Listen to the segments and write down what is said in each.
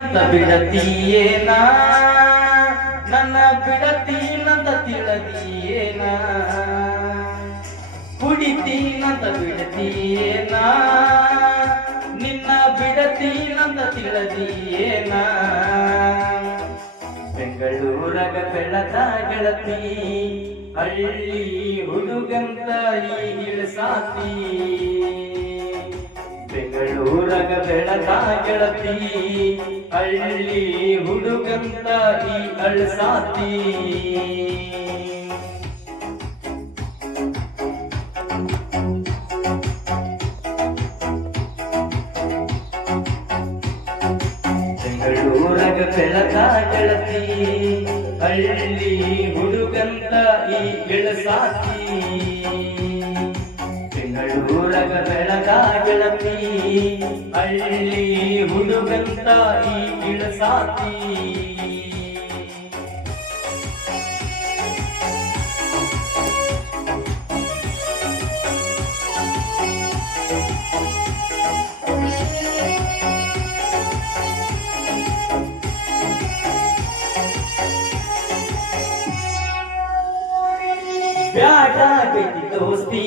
ಬಿಡತೀಯೇನ ನನ್ನ ಬಿಡತೀನಂತ ತಿಳಿದೀಯೇನ ಕುಡಿತೀನಂತ ಬಿಡತೀಯೇನ ನಿನ್ನ ಬಿಡತೀನಂತ ತಿಳಿದೀಯೇನ ಬೆಂಗಳೂರಗ ಬೆಳದ ಗೆಳತಿ ಹಳ್ಳಿ ಹುಡುಗಂತ ಇಳಿಸಾತಿ ಬೆಂಗಳೂರಗ ಬೆಳದ ಗೆಳತಿ ಹಳ್ಳಿ ಹುಡುಗಂತ ಅಳ್ಸಾತಿ ಬೆಂಗಳೂರಗ ಬೆಳದ ಗೆಳತಿ ಹಳ್ಳಿ ಹುಡುಗಂತ ಇಳಿಸಾತಿ ಬೆಂಗಳೂರಗ ಬೆಳದ ಗೆಳತಿ ಹಳ್ಳಿ ಹುಡುಗಂತ ಇಳಿಸಾತಿ ಬ್ಯಾಡಾಗೈತಿ ದೋಸ್ತಿ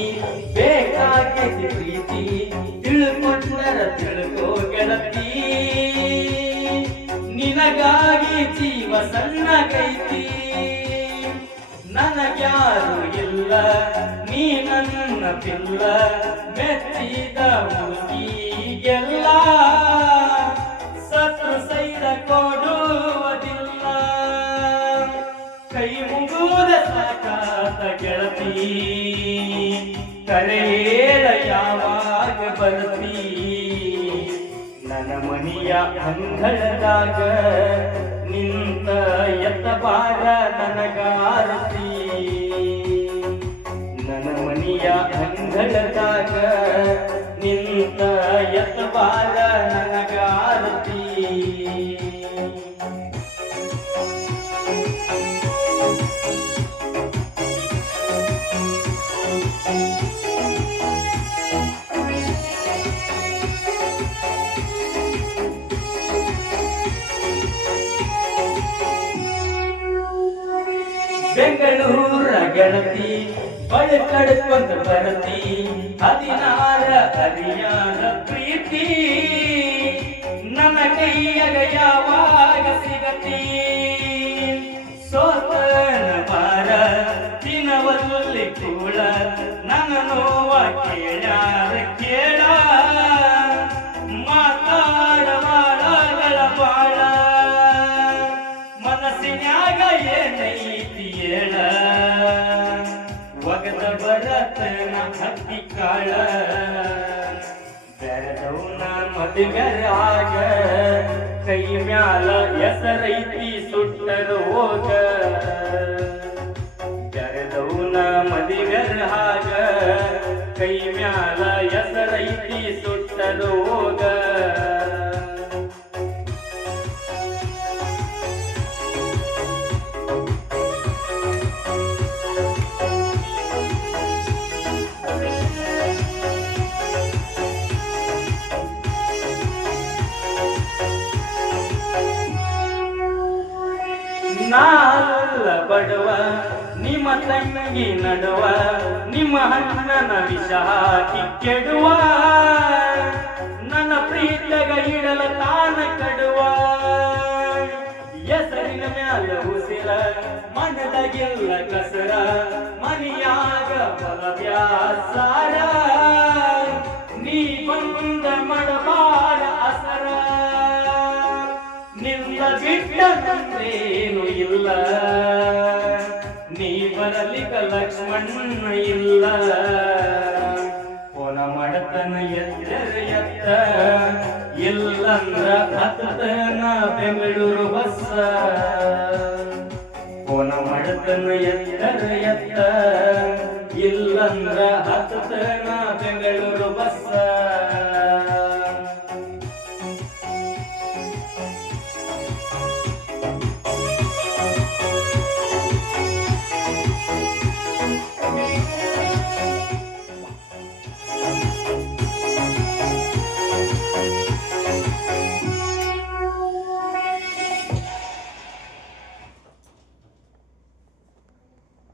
ಬೇಕಾಗೈತಿ ಪ್ರೀತಿ ತಿಳ್ಕೊಂಡರ ತಿಳ್ಕೋ ಗೆಳತಿ ನಿನಗಾಗಿ ಜೀವ ಸಣ್ಣಗೈತಿ ನನಗ್ಯಾರು ಇಲ್ಲ ನೀ ನನ್ನ ಪಿಲ್ಲ ಮೆಚ್ಚಿದ ಹುಡುಗಿಗೆಲ್ಲ ಸತ್ತು ಸೈದ ಕೊಡುವುದಿಲ್ಲ ಕೈ ಮುಗುದ ಸಾಕಾತ ಗೆಳತಿ ಕರೆಯೇಳ ಯಾವಾಗ ಬರ್ತಿ ನನ್ನ ಮನಿಯ ಅಂಗಳದಾಗ ನಿಂತ ಎತ್ತಬಾರ ನನಗಾರತಿ ನನ್ನ ಮನಿಯ ಅಂಗಳದಾಗ ನಿಂತ ಎತ್ತಬಾರ ನನಗಾರತಿ ಬೆಂಗಳೂರ ಗೆಳತಿ ಬಳಿ ಕಡ್ಕೊಂತ ಬರತಿ 16 ಹರಿಯಾದ ಪ್ರೀತಿ ನನ್ನ ಕೈಯಾಗ ಯಾವಾಗ ಸಿಗತಿ ಸೋತನ ಬಾರ ದಿನವಲ್ಲಿ ಕೂಳ ನನ್ನ ನೋವ ಕೇಳ್ಯಾರ ಕೇಳ ಮಾತಾಡವಾಳಗಳ ಬಾಳ ಮನಸ್ಸಿನ್ಯಾಗ ಏನೈತಿ ಹೇಳ ಒಗದ ಬರತನ ಹತ್ತಿ ಕಾಳ ಬೆರೆದವನ ಮದುವೆರಾಗ ಕೈ ಮ್ಯಾಲ ಹೆಸರೈತಿ ಸುಟ್ಟರು ಹೋಗ ಬೆರೆದವನ ಮದುವೆರಾಗ ಕೈ ಮ್ಯಾಲ ಹೆಸರೈತಿ ಸುಟ್ಟರು ಹೋಗ ನಾಲ್ಲ ಬಡವ ನಿಮ್ಮ ತಂಗಿ ನಡುವ ನಿಮ್ಮ ಅಣ್ಣನ ವಿಷ ಹಾಕಿ ಕೆಡುವ ನನ್ನ ಪ್ರೀತಗ ಇಡಲ ತಾನ ಕಡುವ ಹೆಸರಿನ ಮ್ಯಾಲ ಉಸಿರ ಮನದಗಿಲ್ಲ ಕಸರ ಮನಿಯಾಗ ಬಲವ್ಯಾಸಾರ ನೀ ಬಂದ ಮಡಬಾರ ಅಸರ ನಿನ್ನ ಬಿಟ್ಟೇನು ಇಲ್ಲ ನೀ ಬರಲಿಕ ಲಕ್ಷ್ಮಣ ಇಲ್ಲ ಪೋನ ಮಾಡತನ ಎತ್ತರ ಎತ್ತ ಇಲ್ಲಂದ್ರ ಹತ್ತನ ಬೆಂಗಳೂರು ಬಸ್ಸ ಪೋನ ಮಾಡತನ ಎತ್ತರ ಎತ್ತ ಇಲ್ಲಂದ್ರ ಹತ್ತನ ಬೆಂಗಳೂರು ಬಸ್ಸ